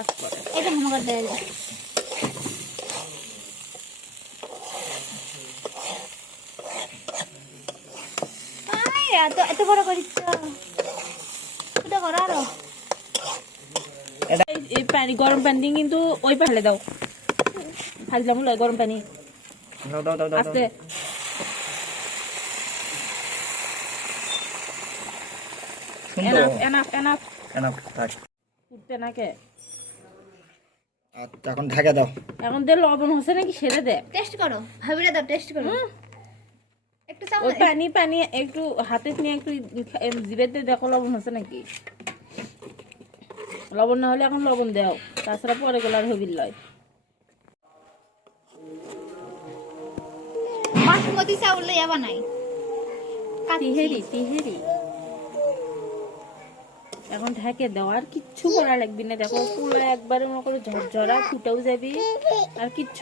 কাজ করে এটা মনে দেয় এত এত বড় করিচ্ছ ওটা করো আরও। এই- এই পানি গরম পানি কিন্তু ওই ফেলে দাও। ফাজলাম লয় গরম পানি দাও দাও দাও আস্তে। এনাফ এনাফ এনাফ এনাফ থাক উঠতে নাকে। আচ্ছা এখন ঢাকা দাও। এখন দে লবণ হচ্ছে নাকি সেরে দে। টেস্ট করো ভাবিরে দাও টেস্ট করো। একটু ওই পানি পানি একটু হাতে নিয়ে একটু জিবেতে দেখো লবণ হচ্ছে নাকি। লবণ না হলে এখন লবণ দাও তাছাড়া পরে গেলে আর হবির লয়। বাসমতি চাউল লইয়া বানাই। তিহেরি তিহেরি। এখন ঢেকে দাও, আর কিচ্ছু করা লাগবে না। দেখো, পুরো একবার মনে করো ঝরঝরা, ফুটেও যাবি। আর কিচ্ছু